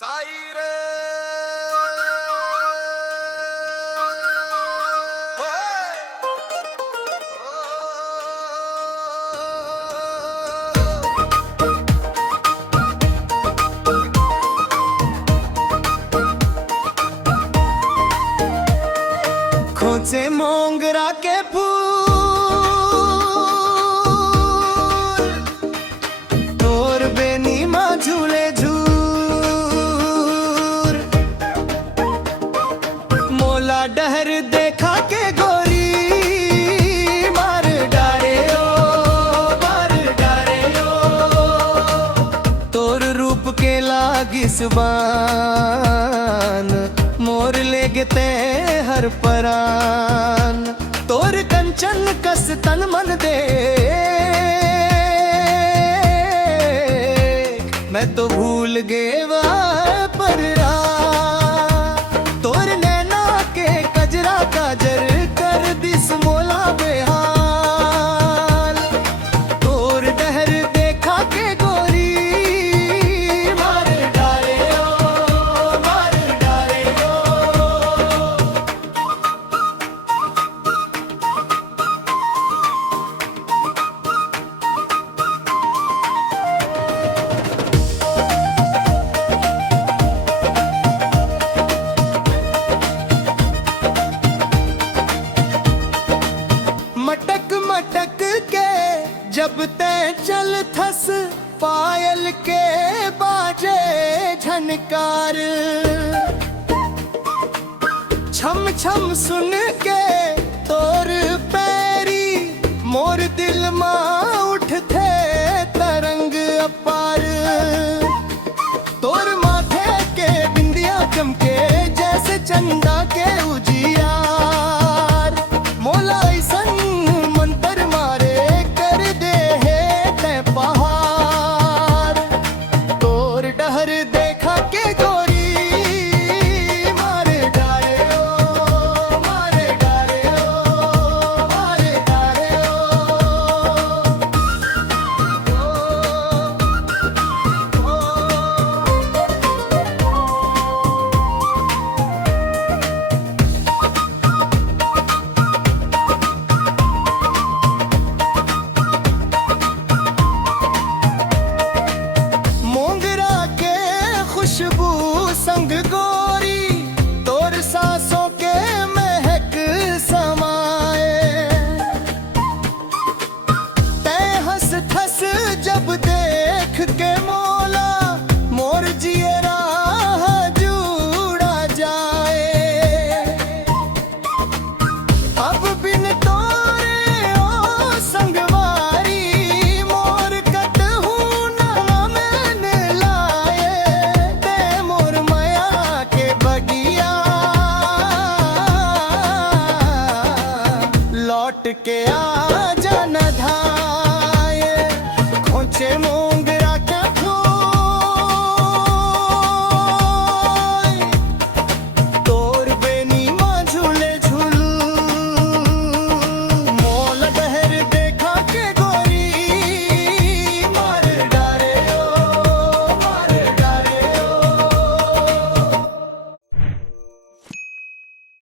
साई रे खोचे मोंगरा के फूल तोर बेनी माँ झूले झूर मोला डहर देखा के गोरी मार डारे ओ तोर रूप के लागी सुबान मोर ले गते हर परान तोर कंचन कस तन मन दे मैं तो भूल गए पर तोर नैना के कजरा काजर कर दिस मोला बेहाल तोर डहर देखा के गोरी मार डारे ओ मार डारे ओ मटक मटक के जब तय चल थस पायल के बाजे झनकार छम छम सुन के तोर पैरी मोर दिल माँ उठते तरंग अपार तोर माथे के बिंदिया चमके जैसे चंदा के उजियार मोला ऐसन मंतर मारे कर दे है ते पहाड़ तोर डहर देखा के गोरी मारे डारे ओ मारे डारे ओ मारे डारे मोंगरा के खुशबू संग गो